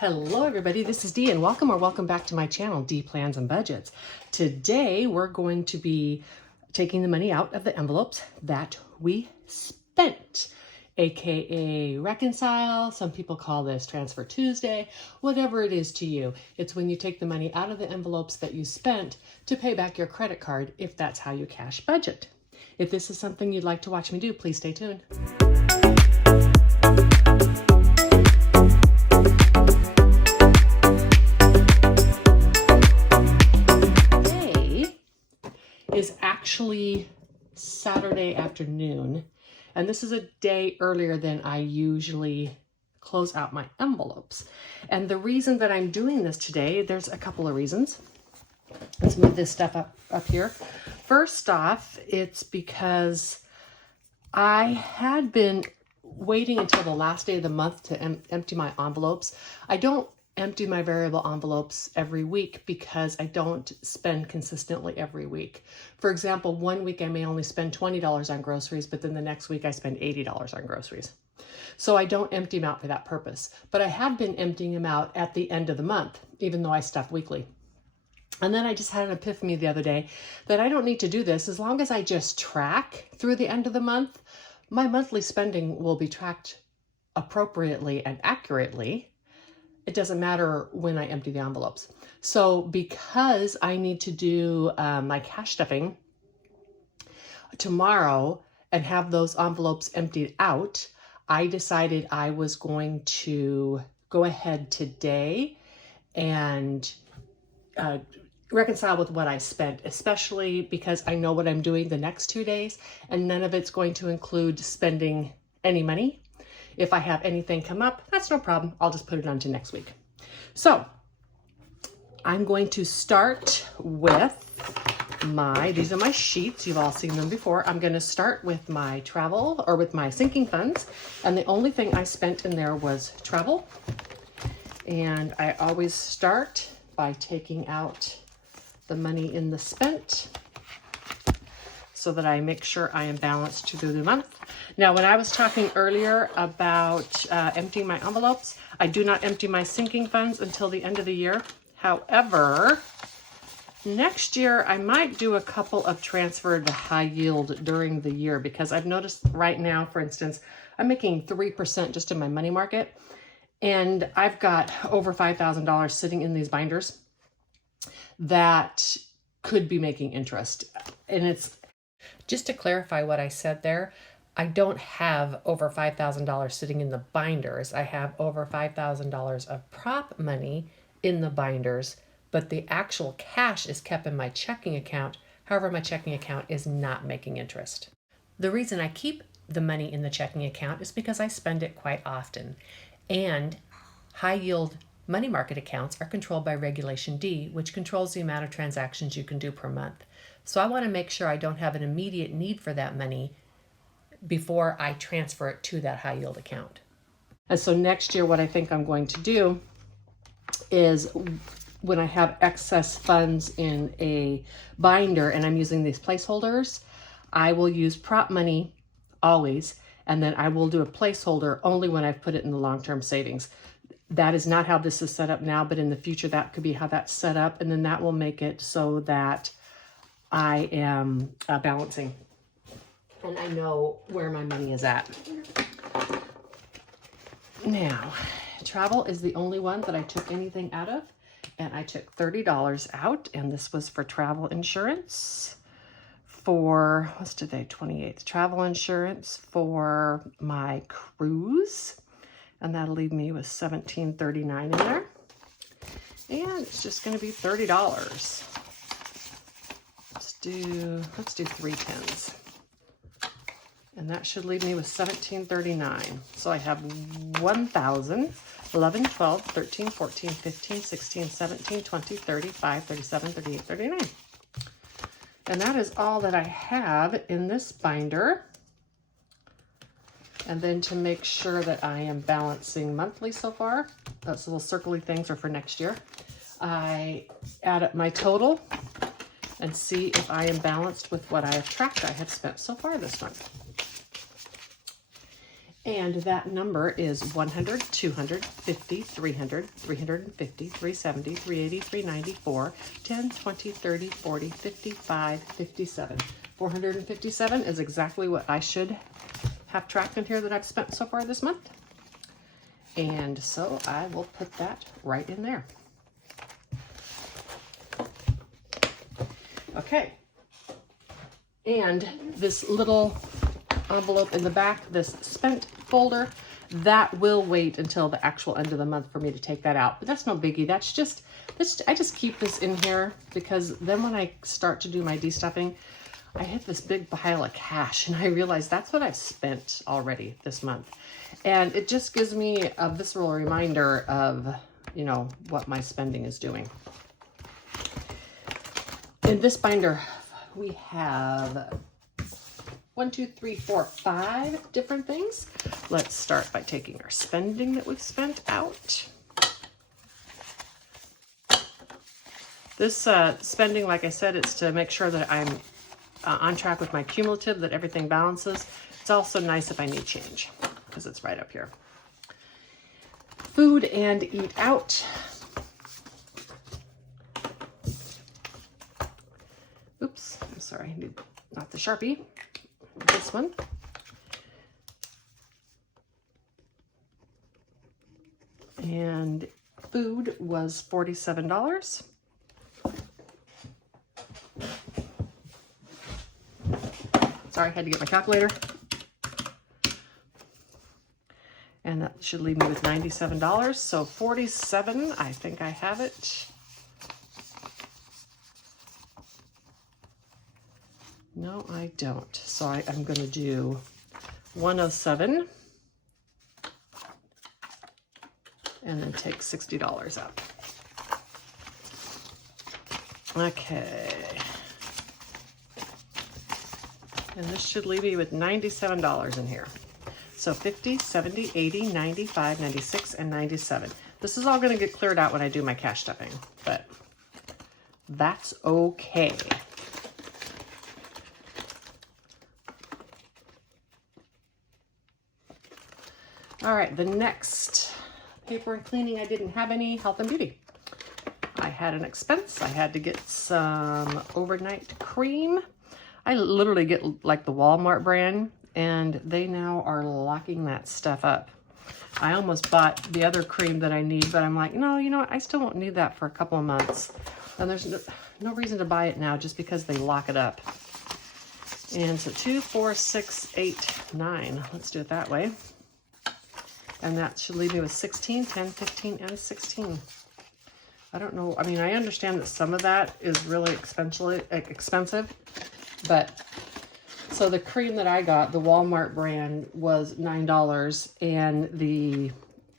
Hello everybody, this is Dee and welcome back to my channel, Dee Plans and Budgets. Today we're going to be taking the money out of the envelopes that we spent, aka Reconcile. Some people call this Transfer Tuesday, whatever it is to you. It's when you take the money out of the envelopes that you spent to pay back your credit card if that's how you cash budget. If this is something you'd like to watch me do, please stay tuned. Is actually Saturday afternoon, and this is a day earlier than I usually close out my envelopes. And the reason that I'm doing this today, there's a couple of reasons. Let's move this stuff up here. First off, it's because I had been waiting until the last day of the month to empty my envelopes. I don't empty my variable envelopes every week because I don't spend consistently every week. For example, one week I may only spend $20 on groceries, but then the next week I spend $80 on groceries. So I don't empty them out for that purpose. But I have been emptying them out at the end of the month, even though I stuff weekly. And then I just had an epiphany the other day that I don't need to do this. As long as I just track through the end of the month, my monthly spending will be tracked appropriately and accurately. It doesn't matter when I empty the envelopes. So because I need to do my cash stuffing tomorrow and have those envelopes emptied out, I decided I was going to go ahead today and reconcile with what I spent, especially because I know what I'm doing the next 2 days, and none of it's going to include spending any money. If I have anything come up, that's no problem. I'll just put it on to next week. So I'm going to start with these are my sheets. You've all seen them before. I'm going to start with my travel or with my sinking funds. And the only thing I spent in there was travel. And I always start by taking out the money in the spent so that I make sure I am balanced through the month. Now, when I was talking earlier about emptying my envelopes, I do not empty my sinking funds until the end of the year. However, next year I might do a couple of transfer to high yield during the year, because I've noticed right now, for instance, I'm making 3% just in my money market, and I've got over $5,000 sitting in these binders that could be making interest. And it's just to clarify what I said there, I don't have over $5,000 sitting in the binders. I have over $5,000 of prop money in the binders, but the actual cash is kept in my checking account. However, my checking account is not making interest. The reason I keep the money in the checking account is because I spend it quite often. And high yield money market accounts are controlled by Regulation D, which controls the amount of transactions you can do per month. So I want to make sure I don't have an immediate need for that money before I transfer it to that high yield account. And so next year, what I think I'm going to do is when I have excess funds in a binder and I'm using these placeholders, I will use prop money always, and then I will do a placeholder only when I've put it in the long-term savings. That is not how this is set up now, but in the future, that could be how that's set up. And then that will make it so that I am balancing and I know where my money is at. Now, travel is the only one that I took anything out of, and I took $30 out, and this was for travel insurance for, what's today, 28th, travel insurance for my cruise, and that'll leave me with $17.39 in there, and it's just going to be $30. Let's do 3 tens. And that should leave me with $17.39. So I have 1,000, 11, 12, 13, 14, 15, 16, 17, 20, 35, 37, 38, 39. And that is all that I have in this binder. And then to make sure that I am balancing monthly so far, those little circly things are for next year. I add up my total and see if I am balanced with what I have tracked I have spent so far this month. And that number is 100, 200, 50, 300, 350, 370, 380, 390, 4, 10, 20, 30, 40, 55, 57. 457 is exactly what I should have tracked in here that I've spent so far this month. And so I will put that right in there. Okay. And this little envelope in the back, this spent folder, that will wait until the actual end of the month for me to take that out. But that's no biggie. That's just, I just keep this in here because then when I start to do my destuffing, I hit this big pile of cash and I realize that's what I've spent already this month. And it just gives me a visceral reminder of, you know, what my spending is doing. In this binder, we have 1, 2, 3, 4, 5 different things. Let's start by taking our spending that we've spent out. This spending, like I said, it's to make sure that I'm on track with my cumulative, that everything balances. It's also nice if I need change because it's right up here. Food and eat out. Oops, I'm sorry, not the Sharpie, this one. And food was $47. Sorry, I had to get my calculator. And that should leave me with $97. So 47, I think I have it. No, I don't. So I'm going to do 107 and then take $60 out. Okay. And this should leave me with $97 in here. So 50, 70, 80, 95, 96, and 97. This is all going to get cleared out when I do my cash stuffing, but that's okay. All right, the next paper and cleaning, I didn't have any. Health and beauty. I had an expense. I had to get some overnight cream. I literally get like the Walmart brand, and they now are locking that stuff up. I almost bought the other cream that I need, but I'm like, no, you know what? I still won't need that for a couple of months. And there's no reason to buy it now just because they lock it up. And so 2, 4, 6, 8, 9. Let's do it that way. And that should leave me with 16, 10, 15, and 16. I don't know. I mean, I understand that some of that is really expensive, but so the cream that I got, the Walmart brand, was $9, and the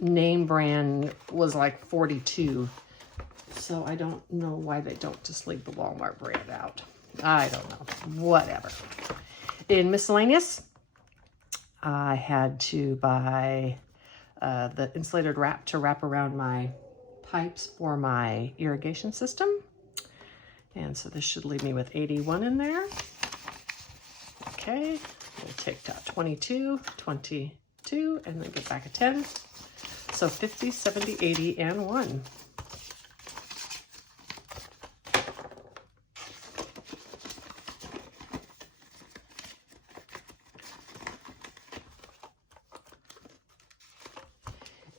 name brand was like $42. So I don't know why they don't just leave the Walmart brand out. I don't know. Whatever. In miscellaneous, I had to buy the insulated wrap to wrap around my pipes for my irrigation system. And so this should leave me with 81 in there. Okay, we'll take out 22, 22, and then get back a 10. So 50, 70, 80, and 1.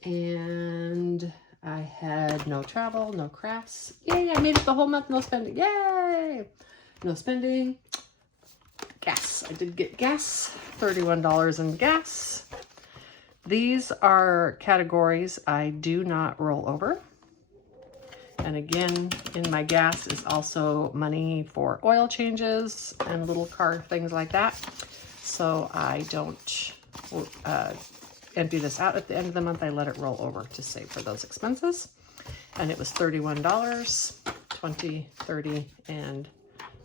And I had no travel, no crafts. Yay, I made it the whole month, no spending. Yay! No spending. Gas. I did get gas, $31 in gas. These are categories I do not roll over. And again, in my gas is also money for oil changes and little car things like that. So I don't empty this out at the end of the month. I let it roll over to save for those expenses. And it was $31, 20, 30, and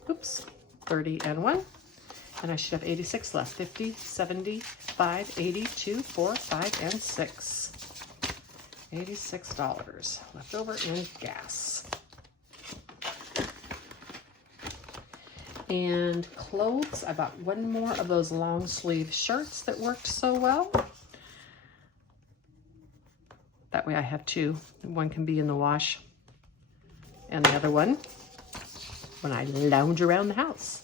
oops, 30 and 1. And I should have 86 left. 50, 70, 5, 80, 2, 4, 5, and 6. $86 left over in gas. And clothes, I bought one more of those long sleeve shirts that worked so well. That way I have two. One can be in the wash and the other one when I lounge around the house.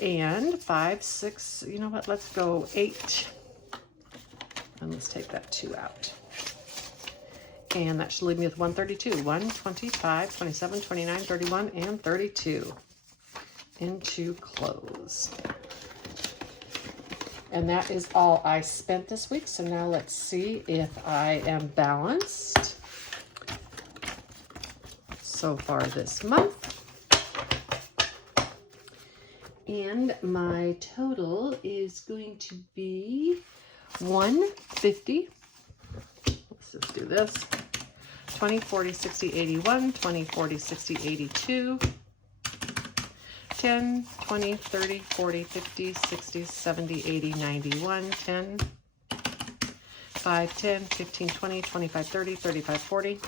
And 5, 6, you know what, let's go 8. And let's take that 2 out. And that should leave me with 132. 1, 25, 27, 29, 31, and 32 into clothes. And that is all I spent this week. So now let's see if I am balanced so far this month. And my total is going to be 150. Let's just do this. 20, 40, 60, 81, 20, 40, 60, 82, 10, 20, 30, 40, 50, 60, 70, 80, 91, 10, 5, 10, 15, 20, 25, 30, 35, 40,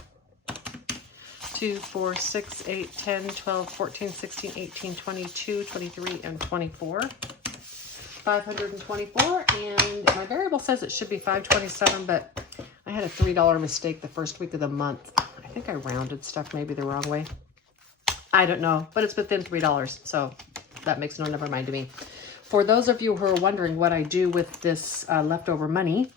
2, 4, 6, 8, 10, 12, 14, 16, 18, 22, 23, and 24. 524, and my variable says it should be 527, but I had a $3 mistake the first week of the month. I think I rounded stuff maybe the wrong way. I don't know, but it's within $3, so that makes no never mind to me. For those of you who are wondering what I do with this leftover money,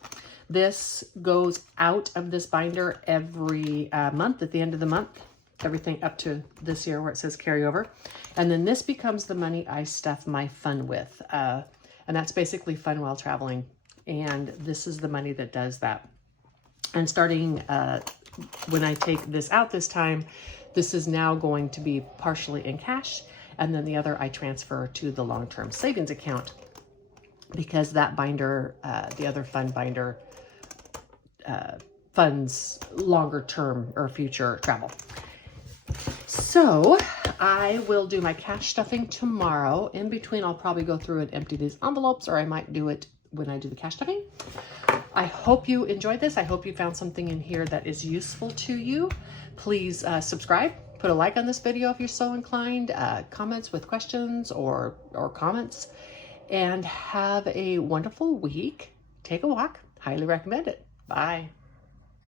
this goes out of this binder every month at the end of the month. Everything up to this year where it says carryover. And then this becomes the money I stuff my fun with. And that's basically fun while traveling. And this is the money that does that. And starting when I take this out this time, this is now going to be partially in cash. And then the other I transfer to the long-term savings account because that binder, the other fund binder, funds longer term or future travel. So I will do my cash stuffing tomorrow. In between, I'll probably go through and empty these envelopes, or I might do it when I do the cash stuffing. I hope you enjoyed this. I hope you found something in here that is useful to you. Please subscribe, put a like on this video if you're so inclined, comments with questions or comments, and have a wonderful week. Take a walk. Highly recommend it. Bye.